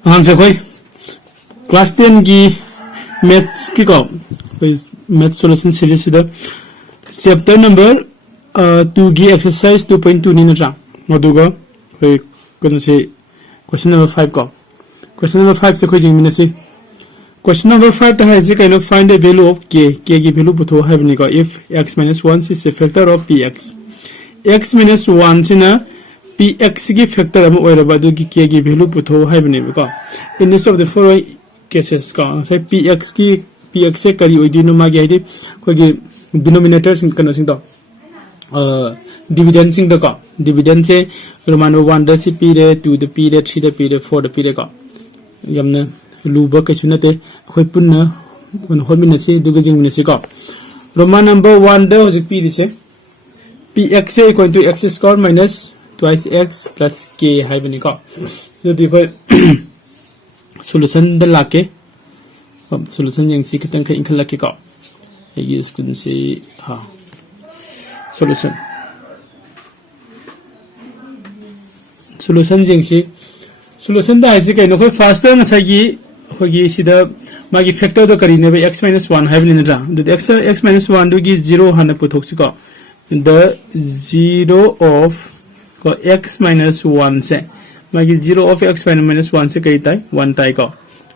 Ang sa koy class 10 gi maths ki ko math solution series da chapter number 2 gi exercise 2.2 ni na tra moduga koy kono se question number 5 ko question number 5 se koy jing mina se question number 5 ta hai se kind of find the value of k ki value putho hai bani ko if x minus 1 is a factor of px x minus 1 sina px की factor am oiraba du ki k की value putho hai bani ko in this of the following cases ka sai px se kari oidi no ma gi ide ko gi denominator sing kana sing to dividend sing da ka dividend se roman 1 da si p re 2 da p re 3 da p re 4 da p re ka yamna luba ka sunate khoi punna on homina se du ga jing mina se ka roman number 1 da ho p ri se px is equal to x square minus twice x plus k hai bani ko jo di ko solution da lake solution yang si kitang ka inkhala ke ko ai is kun si ha solution jing si solution da ai kai no ko faster na sai gi hogi sida magi factor da kari ne x minus 1 hai bani na the x minus 1 do gi 0 hana puthok si ko the 0 of को x minus 1 से मागी 0 of x minus 1 से कई ताई 1 ताई को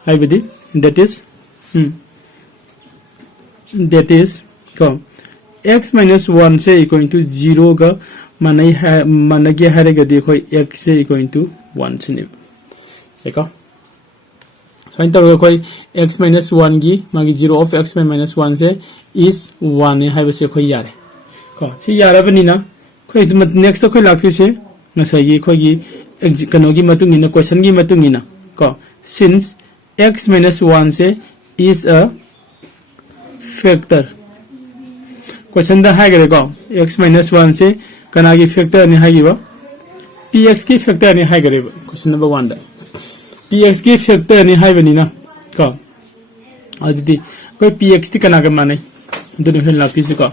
high बदी that is को x minus 1 से equal to 0 का माना क्या है रे गदी कोई x से equal to 1 से नहीं देखो साइन तो कोई x minus 1 की मागी 0 of x minus 1 से is 1 है हाई बसे कोई यार को सी यार बनी ना कोई नेक्स्ट तो कोई लागती से नसाई कोई की कनोगी मतुंगी ना क्वेश्चन की मतुंगी ना को since x minus 1 से is a factor क्वेश्चन दा है करे को x minus 1 से कना की factor नहीं है की वो px की factor नहीं है करे क्वेश्चन नंबर 1 दा px की factor नहीं है बनी ना को आदिति कोई px ती कना के माने दोनों हिल लागती से को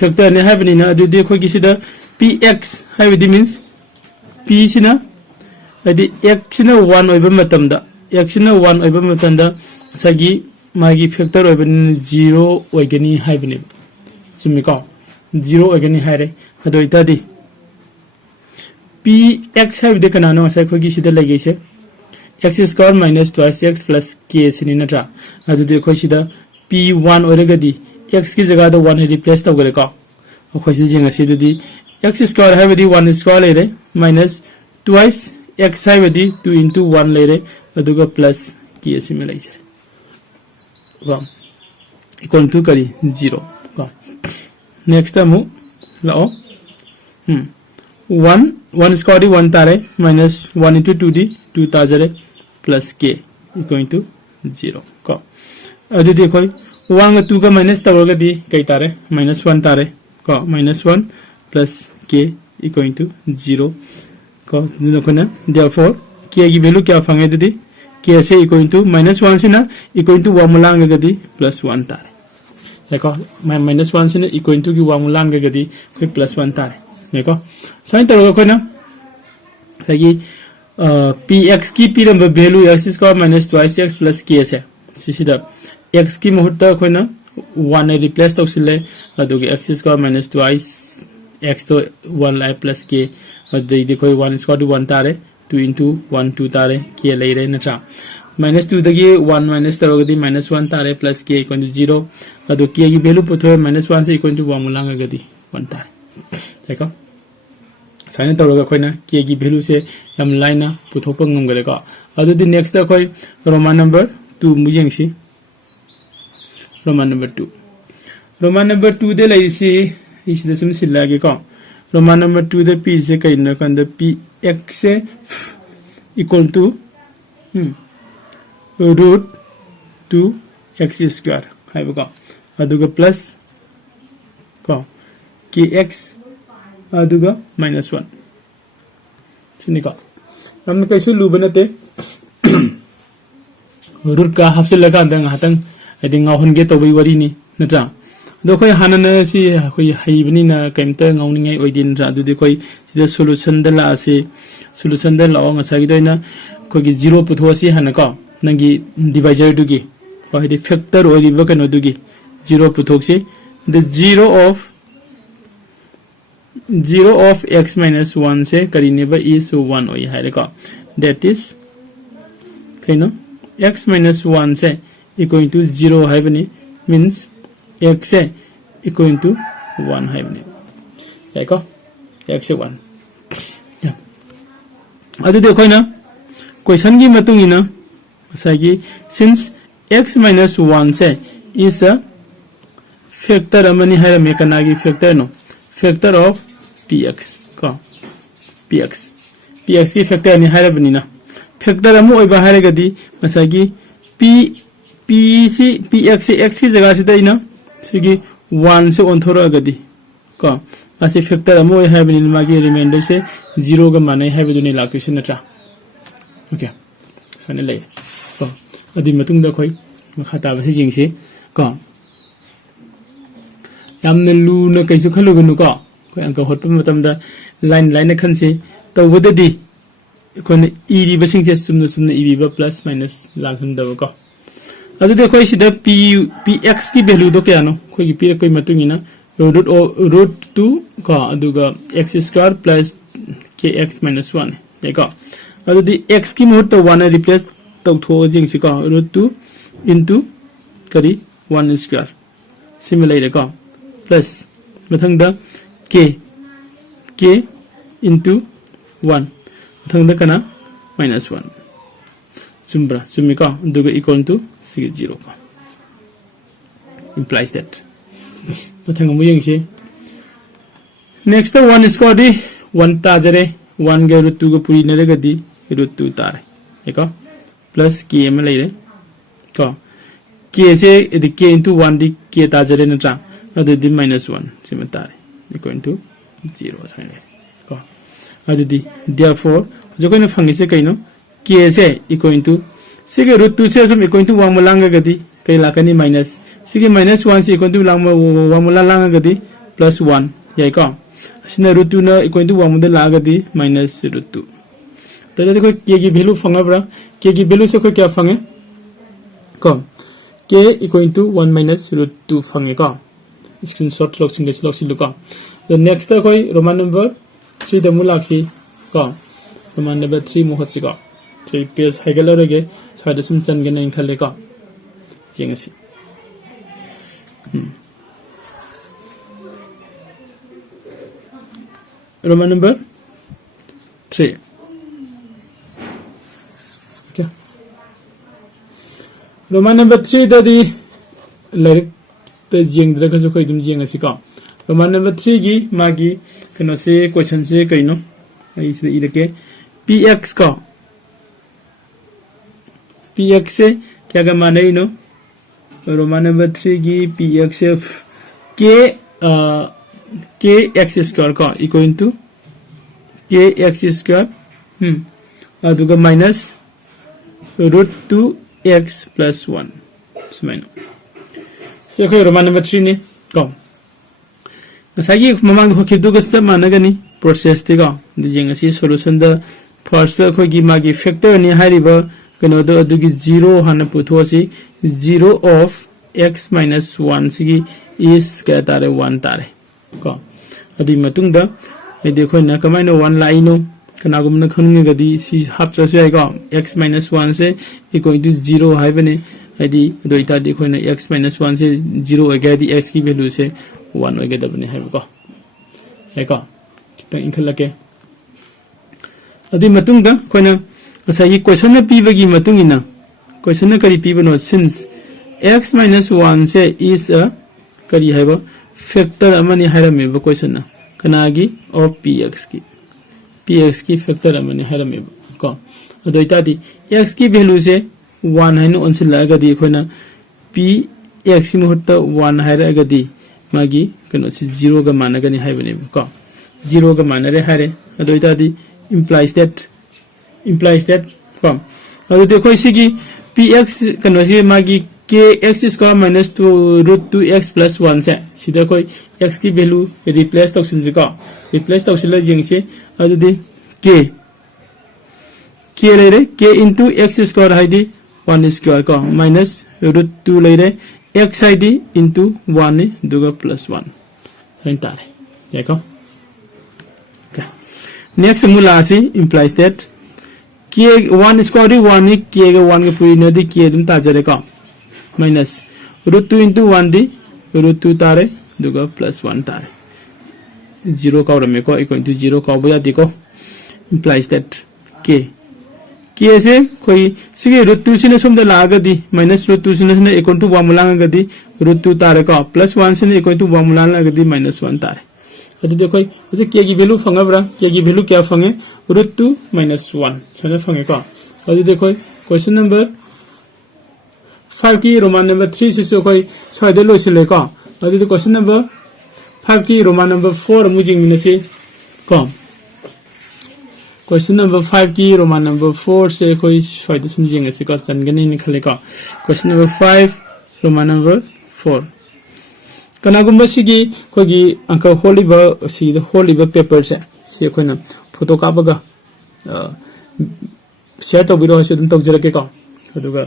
factor नहीं है बनी ना जो देखो किसी दा px hai with means p sina adi x sina 1 oiba matam da x sina 1 oiba matam da sagi magi factor oiba 0 oigani hai bani sumi ko 0 oigani hai re hado ita di px hai with kana no sai ko gi sida lagi se x square minus twice x plus k sini na tra hado dekho sida p1 oiga di x ki jagah da 1 replace ta gore ko ko si jinga si du di x square है बदी 1 square ले रहे minus twice x है बदी 2 into 1 ले रहे अदुगा plus की ऐसे में लाई चले वाह equal to करी 0 वाह next हम लाओ 1 square दी 1 तारे minus 1 into 2 the 2 ताजरे plus k equal to 0 को अदु देखो 1 का 2 का minus तवरगा दी कई तारे minus 1 तारे को minus 1 plus k equal to 0 को देखो ना therefore k की वैल्यू क्या फंगे दी k से equal to minus 1 से ना equal to 1 मुलांग गदी plus 1 तारे देखो minus 1 से ना equal to की 1 मुलांग गदी कोई plus 1 तारे देखो साइन तो कोई ना सही px की p number value x square minus 2x plus k से सीधा x की मुहूर्त कोई ना 1 ने रिप्लेस तो सिले अदुगे x square minus 2x x तो 1 लाई प्लस के देखो 1 स्क्वायर टू 1 तारे 2 into 1 2 तारे के ले रहे नट्रा -2 दगी 1 माइनस तरोगदी -1 तारे प्लस के इक्वल टू 0 अदो के की वैल्यू पुथो -1 से इक्वल टू 1 मुलांगगदी 1 तारे देखो साइन तरोगा कोइना के की वैल्यू से हम लाइना पुथोप ngमगरे को अदो दी नेक्स्ट द कोइ रोमन नंबर 2 मुजेंसी रोमन नंबर 2 दे लैसी इसी दसम सिलागे को रोमन नंबर 2 दे p से कइना कंद p x से equal to root 2 x square हाइबो को अदुगा प्लस को kx अदुगा -1 सिनि को हमने कैसे लुबनते रूट का हाफसे लगा अंदर हातंग आदि ngahonge तोबै वरी नि नत्रा दो कोई हानना सी कोई हाइबनी ना कैमता ngawningai oidin ra du de koi sida solution da la ase solution da la nga sa gi doina ꯑꯩꯈꯣꯏꯒꯤ ꯖꯤꯔꯣ ꯄꯨꯊꯣꯛꯑꯁꯤ ꯍꯥꯟꯅꯀꯣ ꯅꯪꯒꯤ ꯗꯤꯚꯥꯏꯖꯔꯗꯨꯒꯤ ꯀꯣ ꯍꯥꯏꯗꯤ ꯐꯦꯛꯇꯔ ꯑꯣꯏꯔꯤꯕ ꯀꯩꯅꯣꯗꯨꯒꯤ ꯖꯤꯔꯣ ꯄꯨꯊꯣꯛꯁꯤ ꯗ ꯖꯤꯔꯣ of x minus 1 से करीनेबा is 1 होई हायरेको that is कइनो x minus 1 से equal to 0 हायबनी means x से equal to 1 हायबनी याको x से 1 अदु देखो ना क्वेश्चन की मतुंगिना मसागी since x minus 1 से is a factor amani हायरमे कनागी factor no factor of px को px की factor नि हायरबनिना factor अमु ओइबा हायरगदी मसागी p सी px से x की जगह से दैना सिगी 1 से ओंथोरगदी को असे factor अमु ओइ हायबनि मागी रिमाइंडर से 0 ग माने हायबदुनि लाक्टुसिन नत्रा ओके खाने ले को अदि मतुंग द खोइ मखाता बसे जिंगसे को यामने लूना कैसु खलुगनु को अंक हॉट लाइन लाइन खनसे तौबददी कोने इरी बसिंग से सुमना सुमना इबीबा प्लस माइनस लाखुंदब को अदु देखो इसिदा px की वैल्यू तो क्या नो कोई पीरक पे मतुंगिना रूट 2 को अदुगा x square plus kx minus 1 देखो अदु दी x की मोड तो 1 रिप्लेस तौथो जिंग से को रूट 2 इनटू करी 1 स्क्वायर सिमिलर को plus मथंगदा k into 1 thangda kana minus 1 zumbra zumika duga equal to 0 implies that mathang mu yengsi next the 1 square di 1 ta jare 1 ga root 2 ga puri nare ga di root 2 tare eka plus k ma leire ko k se di k into 1 di k ta jare natra adu di minus 1 sima tare equal to 0 साइने को अदि therefore जो coin फंगिसे कइनो k से equal to सिगे root 2 से sum equal to 1 मलांगा गदि कइ लाकनी minus सिगे minus 1 से equal to long 1 मलांगा गदि plus 1 याइ को सिना root 2 न equal to 1 मदे लागदि माइनस रूट 2 तो देखो k की वैल्यू फंगाब्रा k की वैल्यू से कोइ क्या फंगे को k equal to 1 minus root 2 फंगे को स्क्रीनशॉट लॉक्सिंग को the next koi roman number 3 the mulaksi ko roman number 3 mohotsi ko 3 page haigala roge sada sum chan gena inkhale ko jengasi roman number 3 okay roman number 3 da di lyric te jengdra ka so koi dum jengasi ko Roman number 3 की मागी कनो से question से कइनो इस इरके px को px से क्या का माने नो रोमान नंबर 3 की px से kx स्क्वायर को इक्वल टू kx स्क्वायर अदुगा माइनस रूट 2x प्लस 1 समान से कोई रोमान नंबर 3 ने को सागी ममांग होखिदुगा सब मानगनी प्रोसेस तिगा दिजेंगसी सॉल्यूशन द फर्स्ट खोगी मागी फैक्टर नि हारिबा कनो दो अदुगी 0 हाना पुथोसी 0 of x minus 1 सिगी is का तारे 1 तारे को अदि मतुंग द ए देखो न कमाइनो 1 लाइनो कनागुम न खनुगे गदी सी हाफ चसु आइगा x minus 1 से इक्वल टू 0 हाइबने अदि दोइता देखो न x minus 1 से 0 अगादि x की वैल्यू से 1 ओगे दबने है को हेको कितन इनखलके अदि मतुंग द कोइना असाई क्वेश्चन न पीबगी मतुंग इना क्वेश्चन न करी पीबनो सिंस x minus 1 से is a करी हैबो फैक्टर अमनि हायरमे बो क्वेश्चन न कनागी ऑफ px की फैक्टर अमनि हायरमे को अदोइता दि x की वैल्यू से 1 हाइनो ऑनसिल लागदी कोइना px की मुहूर्त 1 हायरगदी मागी कनो से 0 गा मानगनी हाइबने को 0 गा मानरे हारे अदोइता दि implies that from अदो देखो इसीगी px कनो से मागी kx square minus 2 root 2x plus 1 से सीधा कोई x की वैल्यू रिप्लेस तौसिन को रिप्लेस तौसिल जिंगसे अदो दि k k लेरे k into x square हाइदी 1 square को minus root 2 लेरे x हाइदी into 1 ने दुगा plus 1 सही तारे देखो next मुलासी implies that k 1 square दी 1 ने k के 1 के पूरी नदी k दुम ताजरे को minus root 2 into 1 दी root 2 तारे दुगा plus 1 तारे 0 का और में को equal to 0 का बोया देखो implies that k से कोई सिगे root 2 से ने सुमदे लागदी minus root 2 से ने equal to 1 मुलांगदी root 2 तारे को plus 1 से ने equal to 1 मुलांगदी minus 1 तारे अति देखो उसे k की वैल्यू फंगा बरा k की वैल्यू क्या फंगे root 2 minus 1 सने फंगे को अति देखो क्वेश्चन नंबर 5 की रोमान नंबर 3 से कोई स्वादे लोसिले को अति क्वेश्चन नंबर 5 की रोमान नंबर 4 मुजिंग मिनसे को क्वेश्चन नंबर 5 की रोमान नंबर 4 से कोई स्वादे सुनिजेंगे से का चनगने निकले का क्वेश्चन नंबर 5 रोमान नंबर 4 कनागुम्बा सिगी कोगी अंक होलिबा सी द होलिबा पेपर से कोइना फोटो काबगा शेयर तो बिरो से दम तौजरके का अदुगा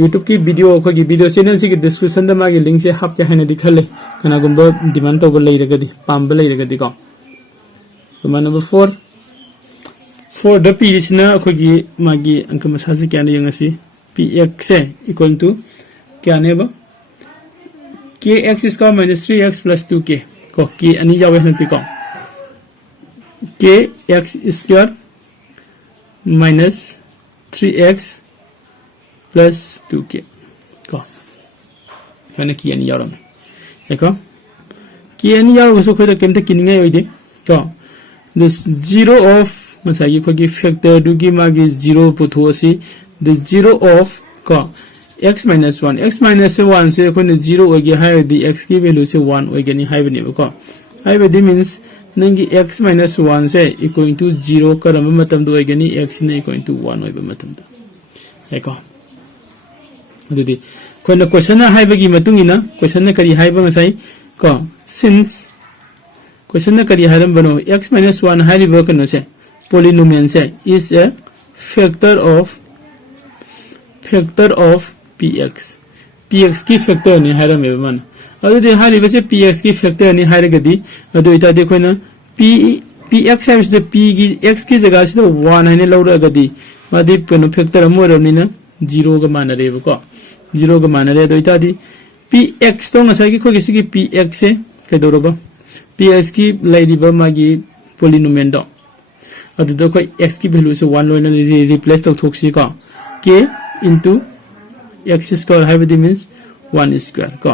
YouTube की वीडियो कोगी वीडियो चैनल से की डिस्क्रिप्शन द मागी लिंक से हाप के हाने दिखले कनागुम्बा डिमांड तो ले रगदी पाम ले रगदी का रोमान नंबर 4 द पीरिसना कोगी मागी अंक मसाजी क्या ने यंगसी px से इक्वल टू क्या ने बा kx square minus 3x plus 2k को k अनि जावे हनती को kx square minus 3x plus 2k को यानी k अनि जावे में देखो k अनि जावे सो खोज केमते किनिंगे होइदे को the zero of मसागी खोगी factor दुगी मागी 0 पुथोसी the zero of को x minus 1 x minus 1 से कोई 0 हो गया है दी x की वैल्यू से 1 हो गया नहीं है बने को है बे मींस नंगी x minus 1 से इक्वल टू 0 करम मतम दो हो गया नहीं x ने इक्वल टू 1 हो गया मतम दो है को अदुदी कोई न क्वेश्चन है बगी मतुंगिना क्वेश्चन ने करी है बंगसाई को since क्वेश्चन ने करी है बनो x minus 1 है रिवर कनो से polynomial से is a factor of px की फैक्टर नि हायरा में मन अदुदि हारि बसे px की फैक्टर नि हायरा गदि अदु इता देखो ना px है बसे p की x की जगह से 1 है ने लौरा गदि मादि पेनो फैक्टर मोरनि ना 0 ग मान रे को 0 ग मान रे अदु इता दि px तो ngasa की खोगी की px से केदोरबा px की लाइदिबा मागी पोलिनोमियल दो अदु दो कोई x की वैल्यू से 1 लोइन रिप्लेस तो थोक्सी का k into x square have the means 1 square को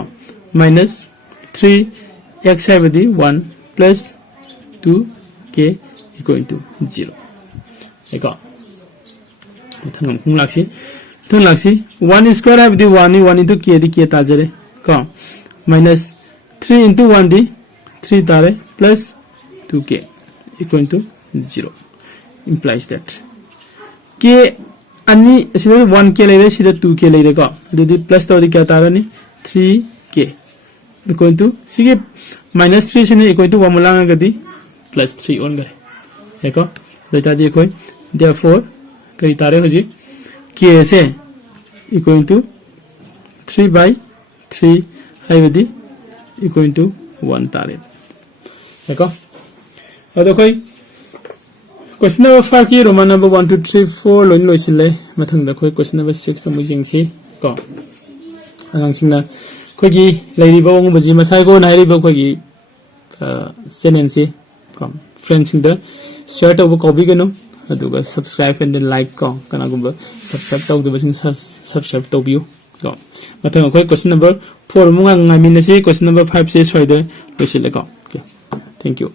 minus 3x have the 1 plus 2k equal to 0 echo Thangam खुम लाक्सी 1 square have the 1 into k the k ताजरे को minus 3 into 1 the 3 तारे plus 2k equal to 0 implies that k अनि सिदा 1k लेरे सिदा 2k लेरे को अदि प्लस तो क्या तारनी 3k इक्वल टू सिगे minus 3 से ने इक्वल टू 1 मुलांगा गदि plus 3 ऑन गरे देखो देता दी कोई therefore कई तारे हो जी k से इक्वल टू 3/3 है बदि इक्वल टू 1 तारे देखो अब कोई क्वेश्चन नंबर 5 की रोमान नंबर 1 2 3 4 लोइन लोइसिले मथंग द कोई क्वेश्चन नंबर 6 समुइ जिंगसी को अनंग सिंना कोगी लाइरिबो ओंग बजी मसाइ को नाइरिबो कोगी चैनल से को फ्रेंड्स सिंग द शेयर तो कॉपी गनो अदुगा सब्सक्राइब एंड लाइक को कनागुबा सब्सक्राइब तो बसिंग सब्सक्राइब तो बियो को मथंग कोई क्वेश्चन नंबर 4 मुंगा ngaminasi क्वेश्चन नंबर 5 से सोइदे लोइसिले को थैंक यू